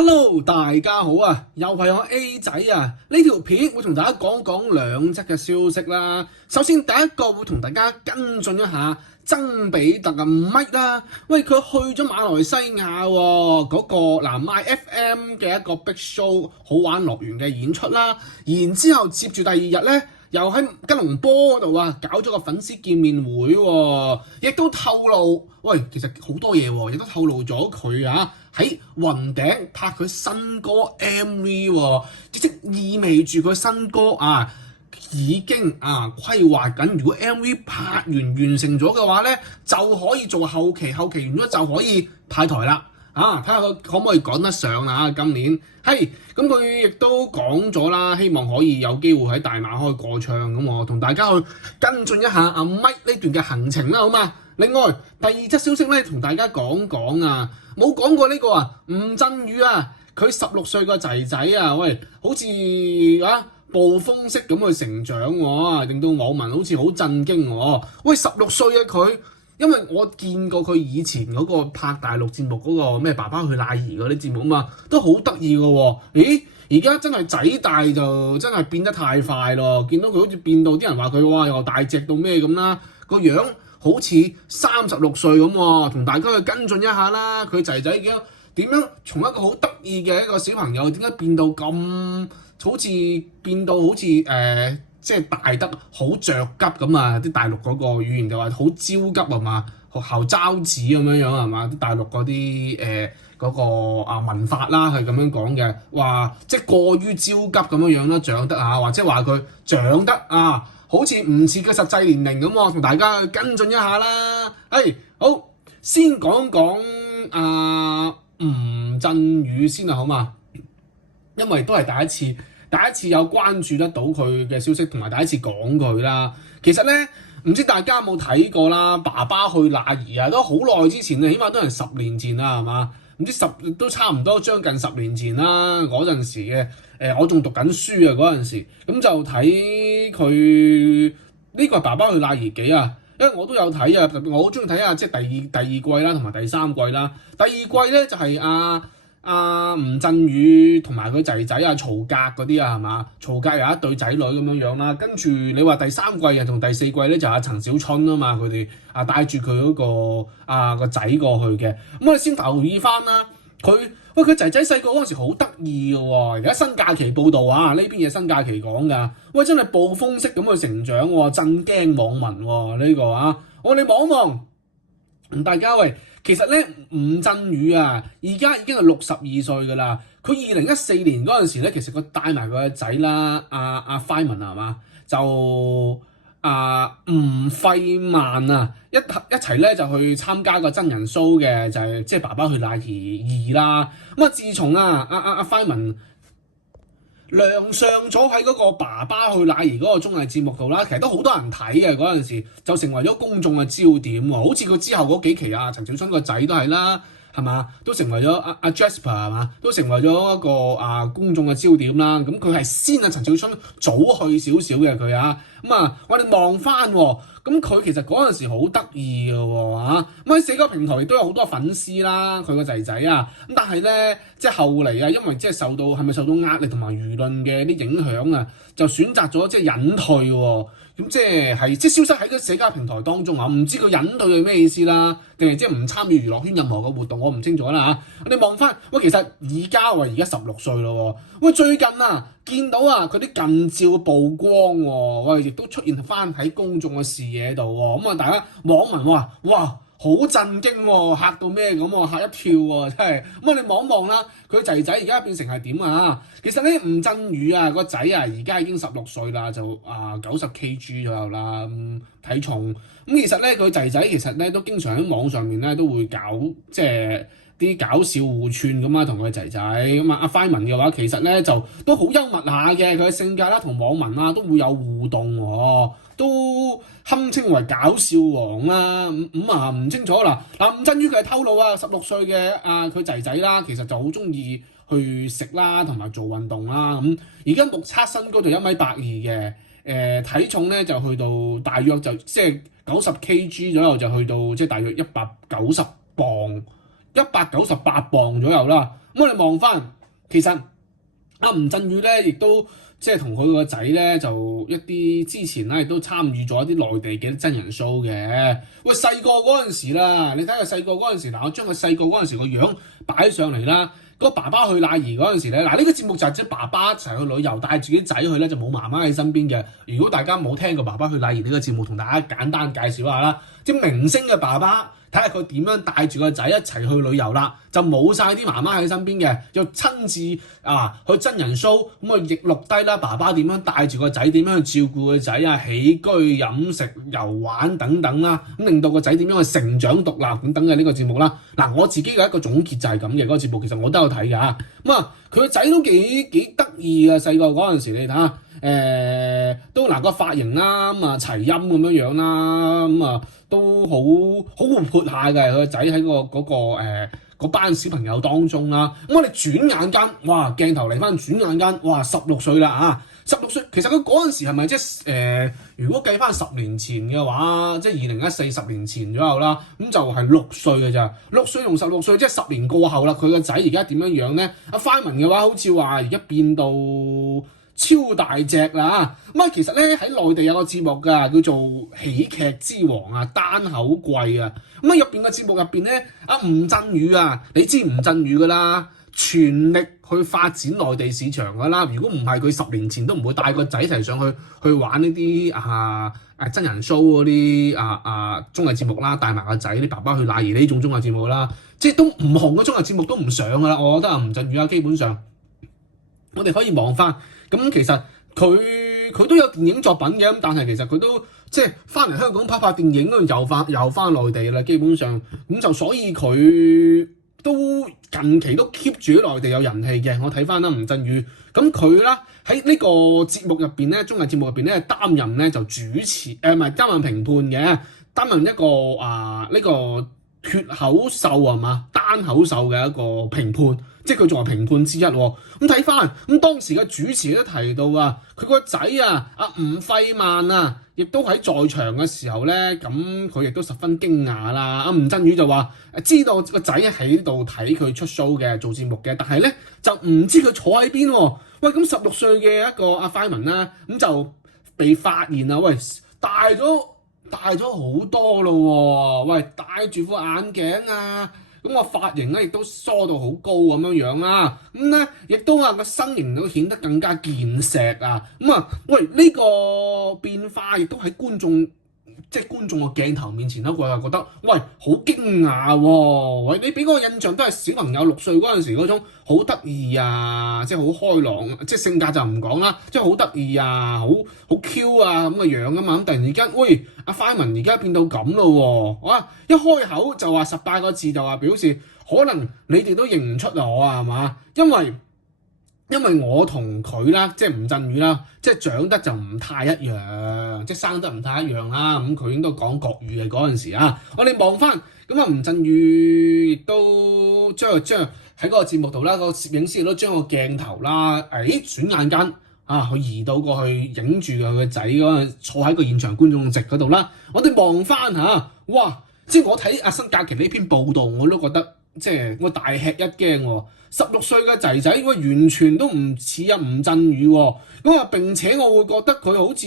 Hello，大家好啊！又係我 A 仔啊！呢條片會同大家講講兩則嘅消息啦。首先第一個會同大家跟進一下曾比特嘅咪啦。喂，佢去咗馬來西亞喎，嗰個My FM 嘅一個 Big Show 好玩樂園嘅演出啦。然之後接住第二日咧，又喺吉隆坡嗰度搞咗個粉絲見面會喎，亦都透露，喂，其實好多嘢喎，亦都透露咗佢喺雲頂拍佢新歌 MV 喎，即意味住佢新歌已經規劃緊，如果 MV 拍完成咗嘅話咧，就可以做後期完咗就可以派台啦。睇下佢可唔可以趕得上啦？今年咁佢亦都講咗啦，希望可以有機會喺大馬開個唱，咁我同大家去跟進一下阿咪呢段嘅行程啦，好嘛？另外第二則消息咧，同大家講冇講過呢個吳鎮宇佢16歲個仔仔喂，好似暴風式咁去成長喎，令到網民好似好震驚喎。喂，16歲佢。因為我見過佢以前嗰個拍大陸節目嗰個咩爸爸去哪兒嗰啲節目嘛，都好得意嘅喎。咦，而家真係仔大就真係變得太快咯，見到佢好似變到啲人話佢又大隻到咩咁啦，個樣好似36歲咁喎。同大家去跟進一下啦，佢仔仔點樣從一個好得意嘅一個小朋友點解變到咁好似即係大得好着急咁啲大陸嗰個語言就話好焦急嘛，學校招子咁樣係嘛？啲大陸嗰啲嗰個文法啦係咁樣講嘅，話即係過於焦急咁樣啦，長得或者話佢長得好似唔似佢實際年齡咁喎，同大家去跟進一下啦。好，先講吳鎮宇先好嘛？因為都係第一次有關注得到佢嘅消息，同埋第一次講佢啦。其實咧，唔知大家有冇睇過啦？爸爸去哪兒都好耐之前起碼都係10年前啦，係嘛？唔知都差唔多將近10年前啦。嗰陣時嘅我仲讀緊書嗰陣時，咁就睇佢呢個係爸爸去哪兒幾因為我都有睇我好中意睇即係第二季啦，同埋第三季啦。第二季咧就係吳鎮宇同埋佢仔仔曹格嗰啲係嘛？曹格有一對仔女咁樣啦，跟住你話第三季同第四季咧就陳小春嘛，佢哋帶住佢嗰個仔過去嘅。咁我哋先留意翻啦，佢仔仔細個嗰陣時好得意嘅喎，而家新假期報導呢邊嘢新假期講㗎，喂真係暴風式咁去成長喎，震驚網民喎呢個我哋望一望，大家喂。其實咧，吳鎮宇而家已經係62歲㗎啦。佢2014年嗰陣時咧，其實佢帶埋佢個仔啦，阿輝文係嘛，就吳費曼一齊咧就去參加個真人 show 嘅，就係即係爸爸去哪兒2啦。咁自從阿輝文亮相咗喺嗰個爸爸去哪兒嗰個綜藝節目度啦，其實都好多人睇嘅嗰陣時，就成為咗公眾嘅焦點喎。好似佢之後嗰幾期陳小春個仔都係啦，係嘛，都成為咗阿 Jasper 係嘛，都成為咗一個公眾嘅焦點啦。咁佢係先陳小春早去少少嘅佢咁我哋望翻咁佢其實嗰陣時好得意嘅喎咁喺社交平台亦都有好多粉絲啦，佢個仔仔咁但係咧即係後嚟因為即係係咪受到壓力同埋輿論嘅啲影響就選擇咗即係隱退喎。咁即係消失喺個社交平台當中唔知佢隱退係咩意思啦，定係即係唔參與娛樂圈任何嘅活動，我唔清楚啦我哋望翻喂，其實而家16歲咯喂，最近見到佢啲近照曝光喂，亦都出現翻喺公眾嘅視野度咁大家網民話哇好震驚喎，嚇到咩咁嚇一跳喎，真係咁我哋望一望啦，佢仔仔而家變成係點其實咧吳鎮宇個仔而家已經16歲啦，就90 kg 左右啦，體重咁其實咧佢仔仔其實咧都經常喺網上面咧都會搞即係啲搞笑互串咁同佢仔仔咁阿輝文嘅話其實咧就都好幽默下嘅，佢嘅性格啦同網民都會有互動都堪稱為搞笑王啦。唔清楚啦。吳鎮宇佢係透露16歲嘅佢仔仔啦，其實就好中意去食啦同埋做運動啦。而家目測身高就1.82米嘅，體重咧就去到大約就即係90 kg 左右，就去到即係大約190磅。198磅左右啦。咁我哋望翻，其實阿吳鎮宇咧，亦都即係同佢個仔咧，就一啲之前咧，亦都參與咗一啲內地嘅真人 show 嘅。喂，細個嗰陣時啦，你睇下細個嗰陣時，嗱，我將佢細個嗰陣時個樣擺上嚟啦。個爸爸去禮儀嗰陣時咧，嗱，呢個節目就係即係爸爸一齊去旅遊，帶自己仔去咧，就冇媽媽喺身邊嘅。如果大家冇聽過爸爸去禮儀呢個節目，同大家簡單介紹下啦。即係明星嘅爸爸，睇下佢點樣帶住個仔一齊去旅遊啦，就冇晒啲媽媽喺身邊嘅，又親自去真人 show，咁啊亦錄低啦爸爸點樣帶住個仔，點樣去照顧個仔啊，起居飲食遊玩等等啦，咁令到個仔點樣去成長獨立等等嘅呢個節目啦。嗱，我自己嘅一個總結就係咁嘅，嗰個節目其實我都有睇㗎。咁啊佢個仔都幾得意啊，細個嗰陣時你睇下。都嗱個髮型啦，咁啊齊陰咁樣樣啦，咁啊都好活潑下嘅，佢個仔喺嗰班小朋友當中啦。咁我哋轉眼間，哇鏡頭嚟翻，轉眼間，哇16歲啦啊！16歲，其實佢嗰陣時係咪即係如果計翻10年前嘅話，即係2014 10年前左右啦，咁就係6歲嘅咋，6歲同16歲，即係10年過後啦。佢個仔而家點樣樣咧？阿 Fireman 嘅話，好似話而家變到超大隻啦！咁啊，其實咧喺內地有個節目㗎，叫做《喜劇之王》啊，單口貴啊。咁啊，入邊嘅節目入邊咧，阿吳鎮宇啊，你知吳鎮宇㗎啦，全力去發展內地市場㗎啦。如果唔係佢10年前都唔會帶個仔一齊上去玩呢啲真人 show 嗰啲綜藝節目啦，帶埋個仔啲爸爸去禮儀呢種綜藝節目啦，即係都唔紅嘅綜藝節目都唔上㗎啦。我覺得吳鎮宇啊，基本上我哋可以望翻。咁其實佢都有電影作品嘅，咁但係其實佢都即係翻嚟香港拍電影嗰度又翻內地啦，基本上咁就所以佢都近期都 keep 住喺內地有人氣嘅。我睇翻啦，吳鎮宇咁佢啦喺呢個節目入邊咧，綜藝節目入邊咧擔任咧就主持唔係擔任評判嘅，擔任一個呢個脫口秀係嘛單口秀嘅一個評判。即係佢仲係評判之一喎。咁睇翻咁當時嘅主持都提到佢個仔阿吳費曼亦都喺在場嘅時候咧，咁佢亦都十分驚訝啦。阿吳鎮宇就話知道個仔喺度睇佢出 show 嘅做節目嘅，但係咧就唔知佢坐喺邊喎。喂，咁16歲嘅一個阿 Fireman 啦，咁就被發現啦。喂，大咗好多咯喎。喂，戴住副眼鏡咁個髮型咧亦都梳到好高咁樣樣啦，咁咧亦都個身形都顯得更加健碩啊！喂呢個變化亦都喺觀眾個鏡頭面前咧，我又覺得喂好驚訝喎！喂，你俾嗰個印象都係小朋友6歲嗰陣時嗰種好得意啊，即係好開朗，即係性格就唔講啦，即係好得意啊，好 Q 啊咁嘅樣噶嘛。咁突然之間，喂阿 Fireman 而家變到咁咯喎！哇，一開口就話18個字就話表示可能你哋都認唔出我係嘛？因為我同佢啦，即係吳鎮宇啦，即係長得就唔太一樣，即係生得唔太一樣啦。咁佢應該講國語嘅嗰陣時我哋望翻咁吳鎮宇亦都將喺嗰個節目度啦，個攝影師亦都將個鏡頭啦，轉眼間佢移到過去影住佢個仔嗰坐喺個現場觀眾席嗰度啦。我哋望翻哇！即係我睇阿新假期呢篇報道，我都覺得即係我大吃一驚喎。16歲嘅仔仔，完全都唔似阿吳鎮宇喎。咁並且我會覺得佢好似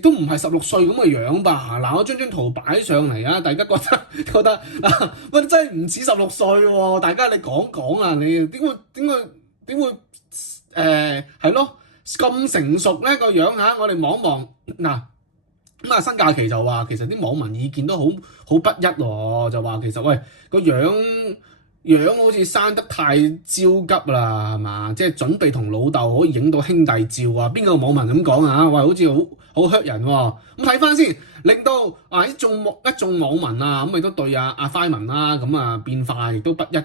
都唔係16歲咁嘅樣吧。嗱，我將張圖擺上嚟大家覺得喂真係唔似16歲喎。大家你講講你點會係咯咁成熟咧個樣我哋望望嗱。咁新假期就話其實啲網民意見都好不一喎，就話其實喂個樣好似生得太焦急啦，係嘛？即係準備同老豆可以影到兄弟照邊個網民咁講喂，好似好 hurt 人喎。咁睇翻先，令到一眾網民咁亦都對阿 Fireman 啦咁變化亦都不一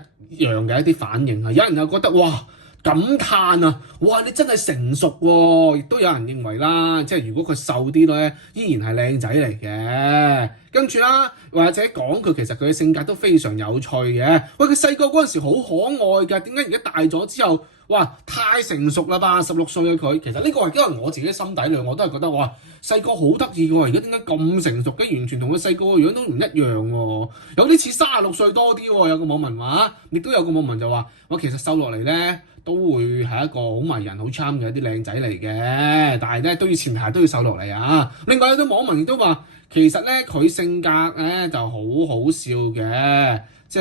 樣嘅一啲反應有人又覺得哇感嘆哇你真係成熟喎，亦都有人認為啦，即係如果佢瘦啲咧，依然係靚仔嚟嘅。跟住啦，或者講佢其實佢嘅性格都非常有趣嘅。喂，佢細個嗰陣時好可愛㗎，點解而家大咗之後，哇太成熟啦吧，16歲嘅佢，其實呢個係因為我自己心底裏我都係覺得哇細個好得意喎，而家點解咁成熟嘅？完全同佢細個嘅樣都唔一樣喎，有啲似36歲多啲喎。有個網民話，亦都有個網民就話我其實瘦落嚟咧都會係一個好迷人好 charm 嘅一啲靚仔嚟嘅，但係咧都要前提都要瘦落嚟啊。另外有啲網民亦都話其實咧佢性格咧就好好笑嘅，即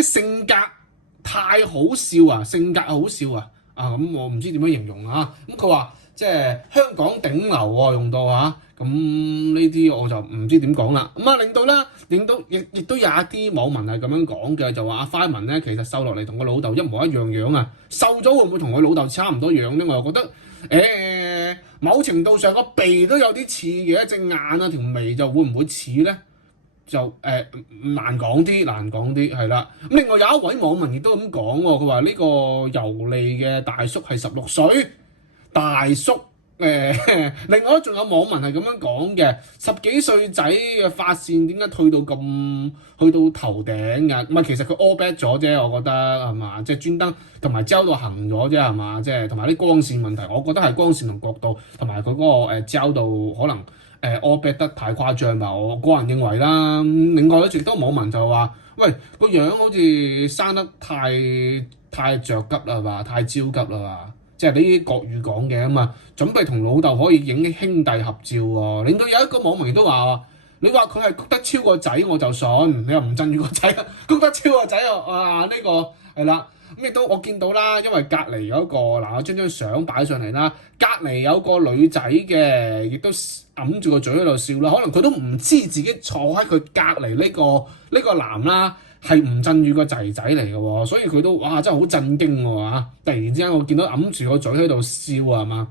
係性格太好笑啊，性格好笑啊，咁我唔知點樣形容啊。咁佢話即係香港頂流喎，用到咁呢啲我就唔知點講啦。令到亦都有一啲網民係咁樣講嘅，就話阿 Fireman 咧其實瘦落嚟同個老豆一模一樣啊，瘦咗會唔會同佢老豆差唔多樣咧？我又覺得某程度上個鼻都有啲似嘅，隻眼啊條眉就會唔會似咧？就難講啲係啦。咁另外有一位網民亦都咁講喎，佢話呢個油膩嘅大叔係16歲大叔。另外仲有網民係咁樣講嘅，10幾歲仔嘅髮線點解退到咁去到頭頂㗎？唔係，其實佢 all back 咗啫，我覺得係嘛，即係專登同埋膠到行咗啫係嘛，即係同埋啲光線問題，我覺得係光線同角度同埋佢嗰個膠度可能all back 得太誇張吧，我個人認為啦。另外咧，亦都網民就話：喂，個樣好似生得太着急啦吧，太焦急啦吧。即係呢啲國語講嘅啊嘛，準備同老豆可以影兄弟合照喎，令到有一個網民都話：你話佢係谷德超個仔我就信，你又吳鎮宇個仔，谷德超個仔呢個係啦。咁亦都我見到啦，因為隔離有一個嗱，我將張相擺上嚟啦，隔離有個女仔嘅，亦都揞住個嘴喺度笑啦，可能佢都唔知自己坐喺佢隔離呢個男啦。係吳鎮宇個仔仔嚟嘅喎，所以佢都哇真係好震驚喎嚇！突然之間我見到揞住個嘴喺度笑啊，係嘛？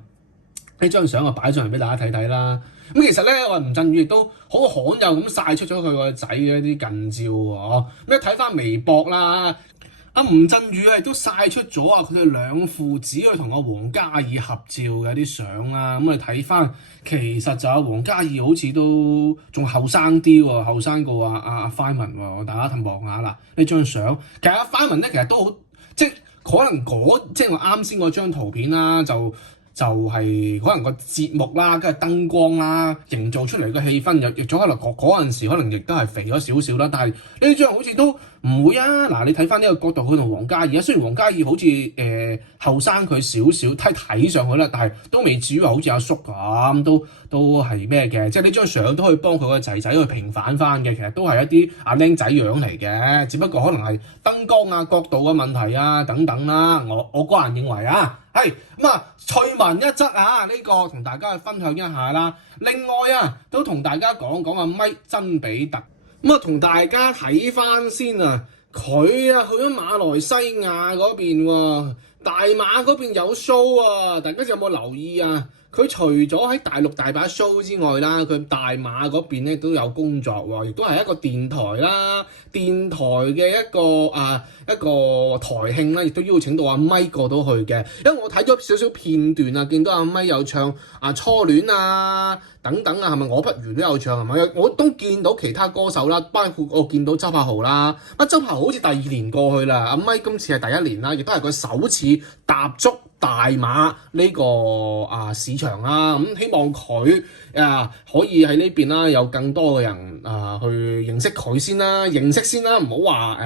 呢張相我擺上嚟俾大家睇睇啦。咁其實咧，我吳鎮宇亦都好罕有咁曬出咗佢個仔嘅一啲近照喎。咁一睇翻微博啦，阿吳鎮宇都曬出咗佢哋兩父子去同阿王嘉爾合照嘅啲相啦。咁我哋睇翻，其實就阿王嘉爾好似都仲後生啲喎，後生過阿 Fireman 喎。大家望下啦，呢張相，其實阿 Fireman 咧其實都好，即係可能即係我啱先嗰張圖片啦，就係可能個節目啦，跟住燈光啦，營造出嚟嘅氣氛亦咗可能嗰陣時可能亦都係肥咗少少啦，但係呢張好似都唔會啊！嗱，你睇翻呢個角度，佢同王嘉爾啊，雖然王嘉爾好似後生佢少少，睇上去啦，但係都未至於話好似阿叔咁，都係咩嘅？即係呢張相都可以幫佢個仔仔去平反翻嘅，其實都係一啲阿僆仔樣嚟嘅，只不過可能係燈光啊、角度嘅問題啊等等啦。我個人認為啊。係咁趣聞一則啊，呢個同大家去分享一下啦。另外啊，都同大家講講阿咪曾比特。同大家睇翻先啊，佢去咗馬來西亞嗰邊喎，大馬嗰邊有 show 啊，大家有冇留意啊？佢除咗喺大陸大把 show 之外啦，佢大馬嗰邊咧都有工作喎，亦都係一個電台啦，電台嘅一個台慶啦，亦都邀請到阿咪過到去嘅。因為我睇咗少少片段啊，見到阿咪有唱初戀啊等等啊，係咪我不如都有唱係咪？我都見到其他歌手啦，包括我見到周柏豪啦，周柏豪好似第2年過去啦，阿咪今次係第1年啦，亦都係佢首次踏足大馬呢個市場啦，咁希望佢可以喺呢邊啦，有更多嘅人去認識佢先啦，唔好話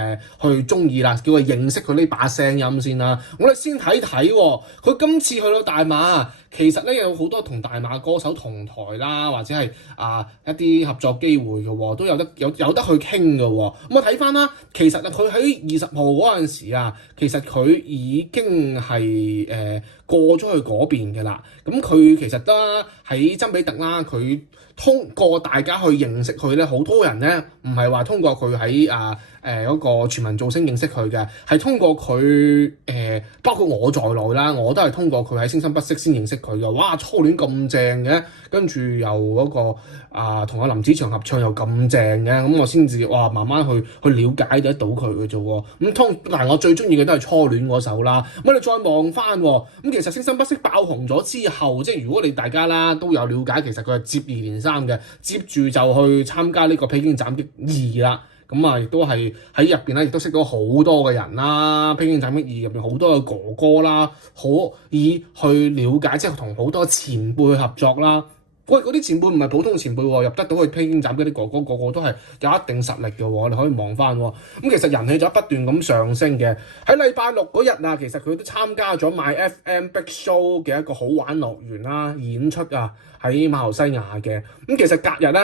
去中意啦，叫佢認識佢呢把聲音先啦。我哋先睇睇佢今次去到大馬，其實咧有好多同大馬歌手同台啦，或者係一啲合作機會嘅喎，都有得去傾嘅喎。咁我睇翻啦，其實佢喺20號嗰陣時啊，其實佢已經係過咗去嗰邊嘅啦。咁佢其實都喺曾比特啦，佢通過大家去認識佢咧，好多人咧唔係話通過佢喺嗰個全民造星認識佢嘅，係通過佢包括我在內啦，我都係通過佢喺聲生不息先認識佢嘅。哇，初戀咁正嘅，跟住又嗰個同阿林子祥合唱又咁正嘅，咁我先至慢慢去了解得到佢嘅啫喎。但係我最中意嘅都係初戀嗰首啦。咁你再望翻咁，其實聲生不息爆紅咗之後，即係如果你大家啦都有了解，其實佢係接二連三嘅，接住就去參加呢個披荊斬棘2啦。咁啊亦都係喺入邊咧，亦都識到好多嘅人啦。《披荊斬棘2》入邊好多嘅哥哥啦，可以去了解，即係同好多前輩去合作啦。喂，嗰啲前輩唔係普通前輩喎，入得到去披荊斬棘啲哥哥，個個都係有一定實力嘅喎，你可以望翻喎。咁其實人氣就不斷咁上升嘅。喺禮拜六嗰日啊，其實佢都參加咗 MyFM Big Show 嘅一個好玩樂園啦演出啊，喺馬來西亞嘅。咁其實隔日咧，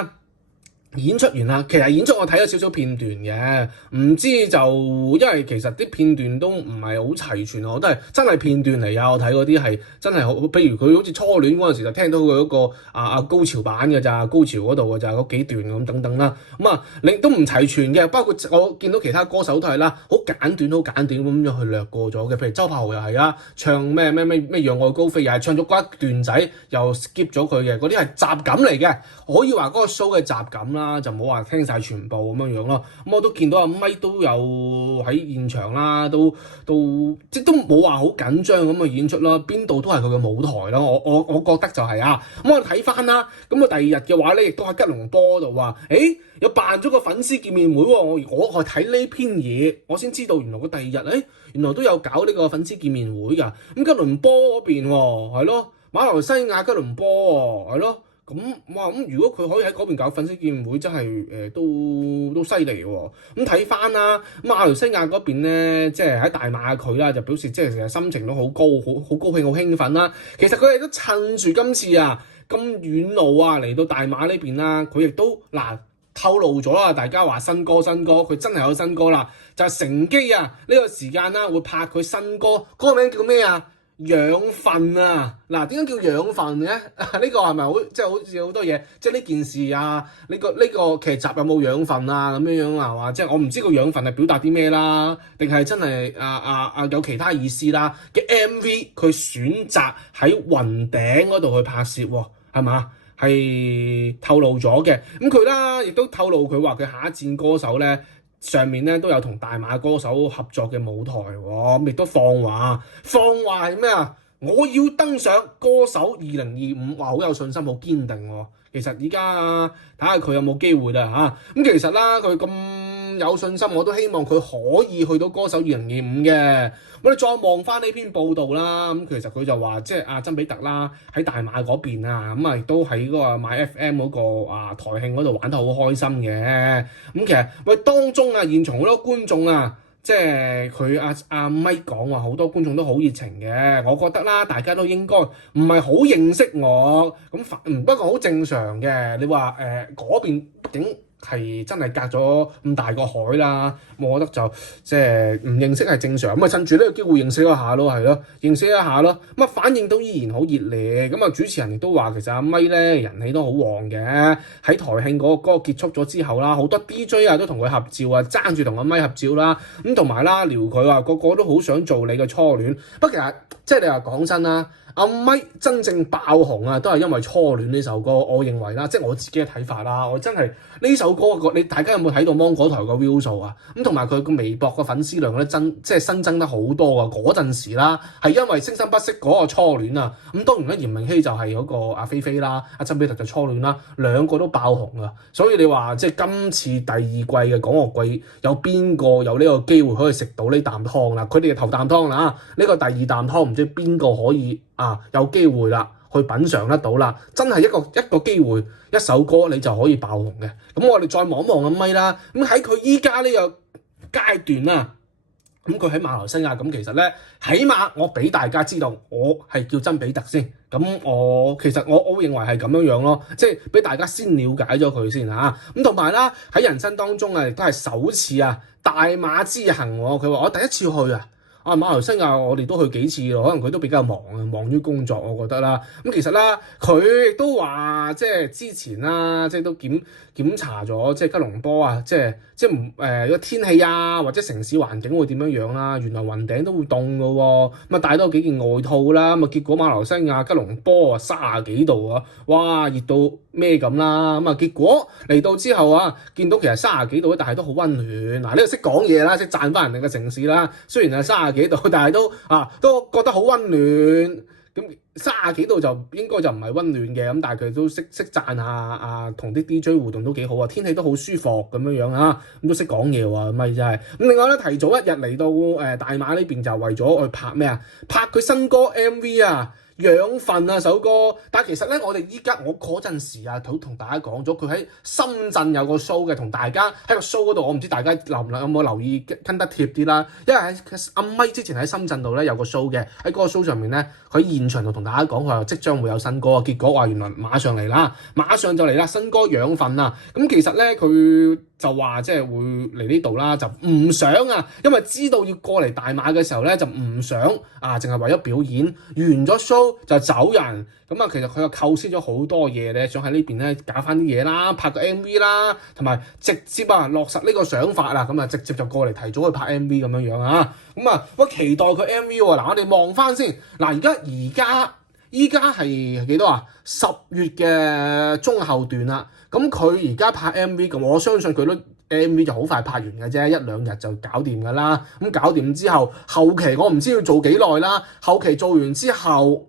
演出完啦，其實演出我睇咗少少片段嘅，唔知就因為其實啲片段都唔係好齊全，我都係真係片段嚟啊！我睇嗰啲係真係好，譬如佢好似初戀嗰陣時就聽到佢嗰個高潮版嘅咋，高潮嗰度嘅咋嗰幾段咁等等啦，咁啊你都唔齊全嘅，包括我見到其他歌手都係啦，好簡短咁樣去略過咗嘅，譬如周柏豪又係啦，唱咩讓愛高飛又係唱咗嗰一段仔又 skip 咗佢嘅，嗰啲係雜感嚟嘅，可以話嗰個 show 嘅雜感啦。就冇話聽晒全部咁樣咯，咁我都見到阿咪都有喺現場啦，都即都冇話好緊張咁去演出啦，邊度都係佢嘅舞台啦，我覺得就係啊，咁我睇翻啦，咁啊第二日嘅話咧，亦都喺吉隆坡度話，有辦咗個粉絲見面會喎，我係睇呢篇嘢，我先知道原來個第二日原來都有搞呢個粉絲見面會㗎，咁吉隆坡嗰邊係咯，馬來西亞吉隆坡係咯。咁如果佢可以喺嗰邊搞粉絲見面會，真係都犀利喎。咁睇翻啦，馬來西亞嗰邊咧，即係喺大馬嘅佢啦，就表示即係成日心情都好高，好高興，好興奮啦。其實佢哋都趁住今次啊咁遠路啊嚟到大馬呢邊啦，佢亦都透露咗啦，大家話新歌，佢真係有新歌啦，就係乘機啊呢個時間啦會拍佢新歌，嗰個名叫咩啊？養分啊！點解叫養分嘅？呢個係咪好似好多嘢？即係呢件事啊，呢個劇集有冇養分啊？咁樣啊嘛？即係我唔知個養分係表達啲咩啦，定係真係有其他意思啦？嘅 MV 佢選擇喺雲頂嗰度去拍攝喎，係嘛？係透露咗嘅。咁佢啦，亦都透露佢話佢下一戰歌手咧。上面咧都有同大馬歌手合作嘅舞台喎，亦都放話係咩啊？我要登上歌手2025，話好有信心，好堅定喎。其實而家睇下佢有冇機會啦嚇。咁其實啦，佢咁有信心，我都希望佢可以去到歌手2025嘅。我哋再望翻呢篇報道啦，咁其實佢就話即係阿曾比特啦喺大馬嗰邊啊，咁亦都喺嗰個 MyFM 嗰個台慶嗰度玩得好開心嘅。咁其實當中啊，現場好多觀眾啊，即係佢阿咪講話好多觀眾都好熱情嘅。我覺得啦，大家都應該唔係好認識我，咁不過好正常嘅。你話嗰邊畢竟係真係隔咗咁大個海啦，我覺得就即係唔認識係正常，咁趁住呢個機會認識一下咯，係咯，認識一下咯。咁反應都依然好熱烈。咁主持人亦都話其實阿咪咧人氣都好旺嘅。喺台慶嗰個結束咗之後啦，好多 DJ 啊都同佢合照啊，爭住同阿咪合照啦。咁同埋啦，撩佢話個個都好想做你嘅初戀。不過其實即係你話講真啦，阿咪真正爆紅啊，都係因為初戀呢首歌。我認為啦，即係我自己嘅睇法啦，我真係呢首歌你大家有冇睇到芒果台個 view 數啊？咁同埋佢個微博個粉絲量咧即係新增得好多啊！嗰陣時啦，係因為聲生不息嗰個初戀啊。咁當然啦，嚴明熙就係嗰個阿菲菲啦，阿曾比特就初戀啦，兩個都爆紅啊。所以你話即係今次第二季嘅港樂季有邊個有呢個機會可以食到呢啖湯啦？佢哋嘅頭啖湯啦，呢個第二啖湯唔知邊個可以有機會啦，去品嚐得到啦，真係一個機會，一首歌你就可以爆紅嘅。咁我哋再望一望阿咪啦，咁喺佢依家呢個階段啦，咁佢喺馬來西亞，咁其實咧，起碼我俾大家知道，我係叫曾比特先。咁其實我認為係咁樣樣咯，即係俾大家先了解咗佢先嚇。咁同埋啦，喺人生當中亦都係首次大馬之行喎。佢話我第一次去馬來西亞我哋都去幾次咯，可能佢都比較忙於工作，我覺得啦。咁其實啦，佢亦都話即係之前啦，即係都檢查咗即係吉隆坡即係個天氣或者城市環境會點樣啦。原來雲頂都會凍㗎喎，咁帶多幾件外套啦。咁結果馬來西亞吉隆坡30幾度哇熱到咩咁啦。咁結果嚟到之後見到其實30幾度，但係都好溫暖。呢個識講嘢啦，識讚翻人哋嘅城市啦。雖然係30幾度，但係都覺得好溫暖。咁30幾度就應該就唔係溫暖嘅，咁但係佢都識讚下同啲 DJ 互動都幾好啊，天氣都好舒服咁樣啊，咁都識講嘢喎，咪真係。咁另外咧，提早一日嚟到大馬呢邊就為咗去拍咩啊？拍佢新歌 MV 啊！養分啊首歌，但係其實咧，我嗰陣時啊，都同大家講咗，佢喺深圳有個 show 嘅，同大家喺個 show 嗰度，我唔知大家有冇留意跟得貼啲啦。因為喺阿咪之前喺深圳度咧有個 show 嘅，喺嗰個 show 上面咧，佢喺現場度同大家講，佢話即將會有新歌啊。結果話原來馬上嚟啦，馬上就嚟啦，新歌養分啊。咁其實咧佢就話即係會嚟呢度啦，就唔想啊，因為知道要過嚟大馬嘅時候咧，就唔想啊，淨係為咗表演完咗 show就走人。咁啊，其實佢又構思咗好多嘢咧，想喺呢邊咧搞翻啲嘢啦，拍個 MV 啦，同埋直接啊落實呢個想法啦，咁啊直接就過嚟提早去拍 MV 咁樣樣啊。咁啊，我期待佢 MV 喎。嗱，我哋望翻先。嗱，依家係幾多啊？10月嘅中後段啦。咁佢而家拍 MV 咁，我相信佢都 MV 就好快拍完嘅啫，1-2日就搞掂㗎啦。咁搞掂之後，後期我唔知要做幾耐啦。後期做完之後，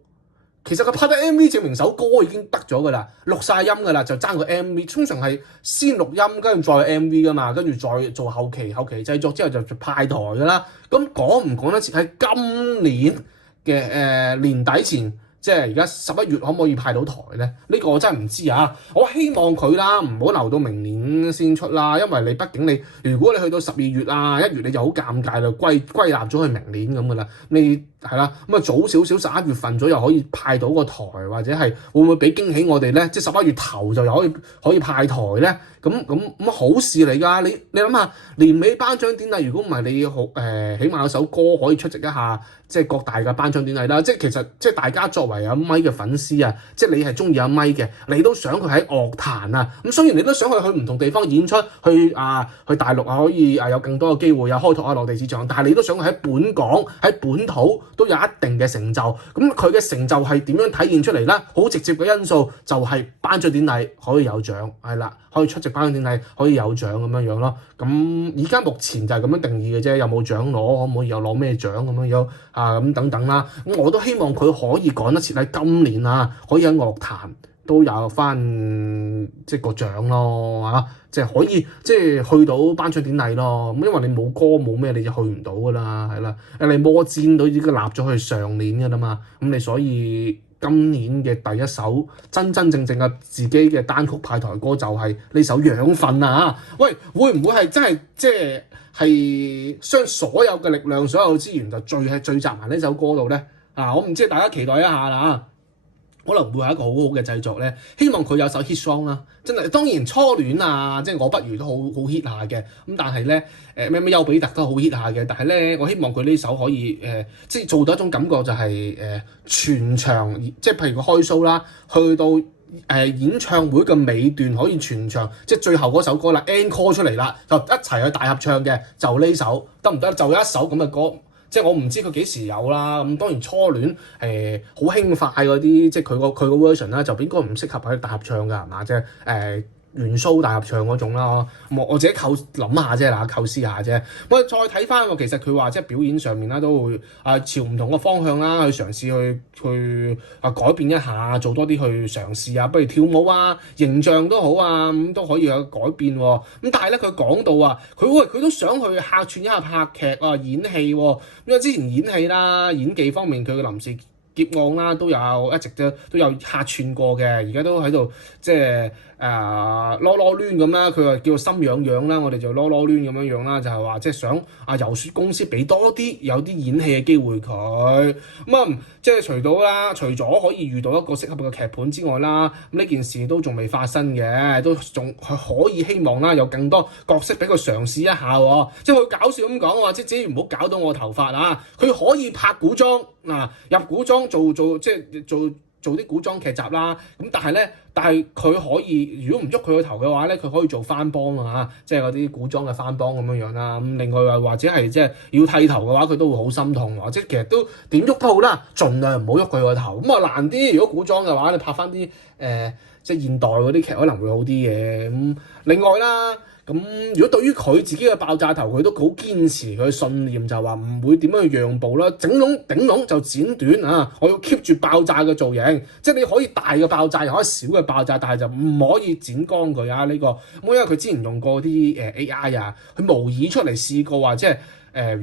其實佢拍得 MV 證明首歌已經得咗㗎啦，錄晒音㗎啦，就爭個 MV。通常係先錄音，跟住再 MV 㗎嘛，跟住再做後期製作之後就派台㗎啦。咁講唔講得切喺今年嘅年底前？即係而家11月可唔可以派到台咧？呢個我真係唔知啊！我希望佢啦，唔好留到明年先出啦，因為你畢竟如果你去到12月啊1月你就好尷尬啦，歸納咗去明年咁噶啦。你係啦，咁啊早少少11月份左右可以派到個台，或者係會唔會俾驚喜我哋咧？即係11月頭就又可以派台咧？咁好事嚟㗎！你諗下年尾頒獎典禮，如果唔係你好起碼有首歌可以出席一下，即係各大嘅頒獎典禮啦。即係其實即係大家作為阿咪嘅粉絲啊，即係你係中意阿咪嘅，你都想佢喺樂壇啊。咁雖然你都想去唔同地方演出，去大陸啊可以有更多嘅機會啊開拓落地市場，但係你都想佢喺本港喺本土都有一定嘅成就。咁佢嘅成就係點樣體現出嚟咧？好直接嘅因素就係頒獎典禮可以有獎，係啦。可以出席頒獎典禮，可以有獎咁樣樣咯。咁而家目前就係咁樣定義嘅啫，有冇獎攞，可唔可以又攞咩獎咁樣樣啊？咁等等啦。咁我都希望佢可以趕得切喺今年啊，可以喺樂壇都有翻即係個獎咯嚇，即係可以即係去到頒獎典禮咯。咁因為你冇歌冇咩，你就去唔到噶啦，係啦。你魔戰都已經立咗去上年噶啦嘛，咁你所以。今年嘅第一首真正嘅自己嘅單曲派台歌就係呢首養分啊！喂，會唔會係真係即係將所有嘅力量、所有資源就聚集埋呢首歌度咧？我唔知大家期待一下啦。可能會係一個好好嘅製作咧，希望佢有首 hit song 啦，真係當然初戀啊，即係我不如都好 hit 下嘅，咁但係咧咩丘比特都好 hit 下嘅，但係咧我希望佢呢首可以即係做到一種感覺就係全場，即係譬如佢開 show 啦，去到演唱會嘅尾段可以全場，即係最後嗰首歌啦 encore 出嚟啦，就一齊去大合唱嘅，就呢首得唔得？就有一首咁嘅歌。即係我唔知佢幾時有啦，咁當然初戀好輕快嗰啲，即係佢個 version 啦，就應該唔適合喺大合唱㗎，係嘛？即係元蘇大合唱嗰種啦，我自己諗下啫嗱，構思下啫。我再睇翻其實佢話即係表演上面啦，都會朝唔同嘅方向啦，去嘗試去改變一下，做多啲去嘗試啊，不如跳舞啊、形象都好啊，咁都可以有改變喎。咁但係咧，佢講到佢都想去客串一下拍劇啊、演戲喎，因為之前演戲啦、演技方面佢嘅臨時劫案啦，都有一直都有客串過嘅，而家都喺度即係囉攣咁啦。佢話叫做心癢癢啦，我哋就囉攣咁樣樣啦，就係話即係想遊說公司俾多啲有啲演戲嘅機會佢。即係除咗可以遇到一個適合嘅劇本之外啦，咁呢件事都仲未發生嘅，都仲可以希望啦有更多角色俾佢嘗試一下喎。即係佢搞笑咁講話，即係自己唔好搞到我頭髮啊！佢可以拍古裝入古裝做即係做啲古裝劇集啦。咁但係佢可以，如果唔喐佢個頭嘅話咧，佢可以做番幫即係嗰啲古裝嘅番幫咁樣樣啦。咁另外或者係即係要剃頭嘅話，佢都會好心痛喎。即係其實都點喐都好啦，盡量唔好喐佢個頭。咁難啲，如果古裝嘅話，你拍翻啲即係現代嗰啲劇可能會好啲嘅。咁另外啦。咁咁如果對於佢自己嘅爆炸頭，佢都好堅持佢嘅信念，就話唔會點樣去讓步啦，整籠頂籠就剪短啊！我要 keep 住爆炸嘅造型，即係你可以大嘅爆炸，又可以小嘅爆炸，但係就唔可以剪光佢啊！呢個咁因為佢之前用過啲AI 啊，佢模擬出嚟試過話，即係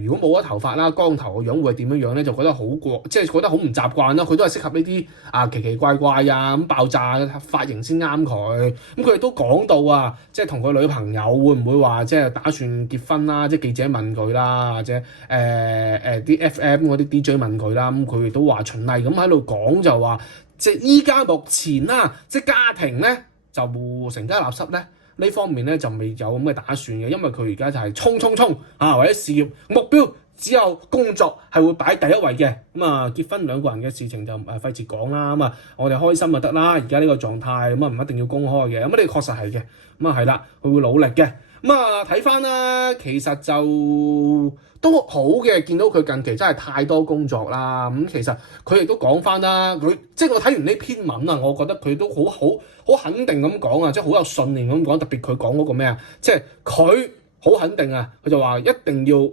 如果冇咗頭髮啦，光頭嘅樣會係點樣樣咧？就覺得好過，即係覺得好唔習慣啦。佢都係適合呢啲奇奇怪怪啊咁爆炸髮型先啱佢。咁佢哋都講到啊，即係同佢女朋友會唔會話即係打算結婚啦？即係記者問佢啦，或者啲FM 嗰啲 DJ 問佢啦，咁佢亦都話循例咁喺度講就話，即係依家目前啦，即係家庭咧就成家立室咧。呢方面咧就未有咁嘅打算嘅，因為佢而家就係衝啊，或者事業目標只有工作係會擺第一位嘅。咁啊結婚兩個人嘅事情就費事講啦。咁啊我哋開心就得啦。而家呢個狀態咁啊唔一定要公開嘅。咁呢個確實係嘅。咁啊係啦，佢會努力嘅。咁啊睇翻啦，其實就都好嘅，見到佢近期真係太多工作啦。咁其實佢亦都講翻啦，佢即係我睇完呢篇文啊，我覺得佢都好肯定咁講啊，即係好有信念咁講。特別佢講嗰個咩啊，即係佢好肯定啊，佢就話一定要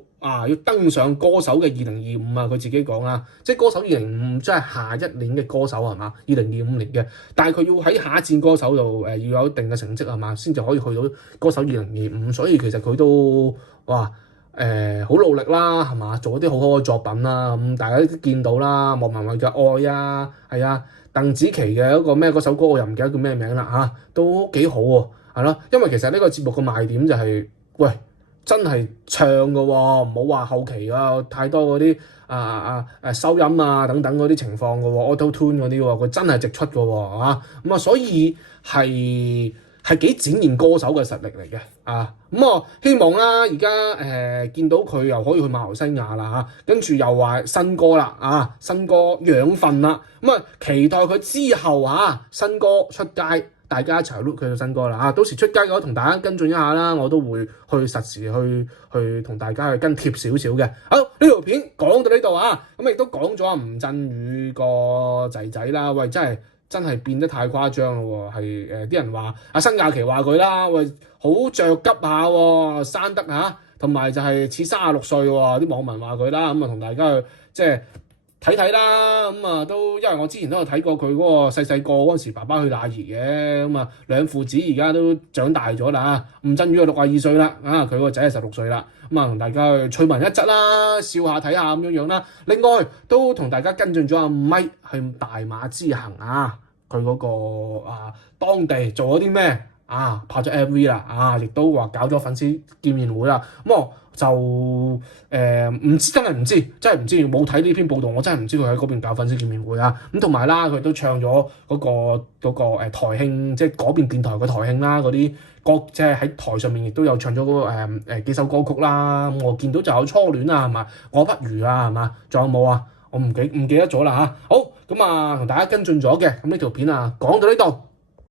登上歌手嘅2025啊，佢自己講啊，即係歌手2025即係下一年嘅歌手係嘛，2025年嘅，但係佢要喺下一戰歌手度要有一定嘅成績係嘛，先至可以去到歌手2025，所以其實佢都好努力啦係嘛，做一啲好好嘅作品啦，咁大家都見到啦，莫文蔚嘅愛啊，係啊，鄧紫棋嘅一個咩嗰首歌我又唔記得叫咩名啦嚇，都幾好喎，係咯，因為其實呢個節目嘅賣點就係喂。真係唱嘅喎，唔好話後期啊，太多嗰啲收音啊等等嗰啲情況嘅喎，Auto Tune 嗰啲喎，佢真係直出嘅喎嚇，咁啊所以係幾展現歌手嘅實力嚟嘅啊，咁我希望啦，而家見到佢又可以去馬來西亞啦嚇，跟住又話新歌啦啊，新歌養分啦，咁啊期待佢之後新歌出街。大家一齊 look 佢嘅新歌啦嚇，到時出街嘅話同大家跟進一下啦，我都會去實時去同大家去跟貼少少嘅。好，呢條片講到呢度啊，咁亦都講咗吳鎮宇個仔仔啦，喂真係變得太誇張咯喎，係啲人話新假期話佢啦，喂好着急下喎，生得嚇，同埋就係似36歲喎，啲網民話佢啦，咁啊同大家去即係。睇睇啦，咁啊都，因為我之前都有睇過佢嗰個細個嗰陣時，爸爸去哪兒嘅，咁啊兩父子而家都長大咗啦，吳鎮宇62歲啦，佢個仔係16歲啦，咁啊同大家去趣聞一則啦，笑下睇下咁樣啦。另外都同大家跟進咗阿咪去大馬之行啊，佢嗰個當地做咗啲咩拍咗 MV 啦，亦都話搞咗粉絲見面會啦，咁我就唔知，真係唔知，冇睇呢篇報道，我真係唔知佢喺嗰邊搞粉絲見面會啊。咁同埋啦，佢都唱咗嗰個台慶，即係嗰邊電台嘅台慶啦，嗰啲歌即係喺台上面亦都有唱咗嗰個幾首歌曲啦。咁我見到就有初戀啊，係嘛？我不如啊，係嘛？仲有冇啊？我唔記得咗啦嚇。好，咁同大家跟進咗嘅，咁呢條片講到呢度。